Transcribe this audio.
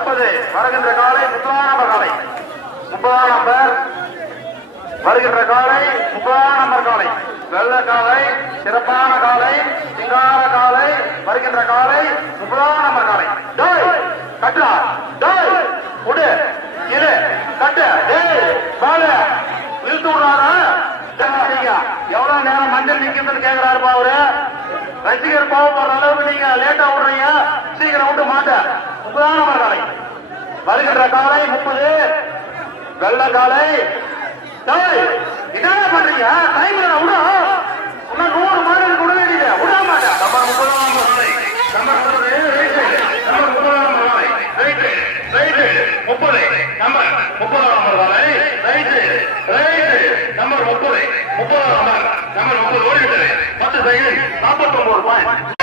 30 வருகின்ற காலை 30ஆம் நம்பர் காலை 30ஆம் நம்பர் வருகின்ற காலை 30ஆம் நம்பர் காலை வெள்ள காலை சிறப்பான காலை சிங்கார காலை வருகின்ற காலை 30ஆம் நம்பர் காலை டேய் கட்டா டேய் உடு இரு கட்டு டேய் பால இழுத்து விடுறாரா எவ்வளவு நேரம் மஞ்சள் நிக்குதுன்னு கேக்குறாருப்பா அவரு ரசிகர் பாவப்படுற அளவுக்கு நீங்க லேட்டா விடுறீங்க சீக்கிரம் விட்டு மாட்ட 30ஆம் நம்பர் காலை வருகின்ற காலை 30 வெள்ள காலை என்ன பண்றீங்க டைம் விட இன்னும் 100 மாடல் விட வேண்டியது விட மாட்டேன் நம்பர் 30ஆம் காலை நம்பர் 30 நம்பர் 30ஆம் காலை நம்பர் 30 நம்பர் 30 ஓடிவிட்டது 10 செகண்ட் 49 பாயிண்ட்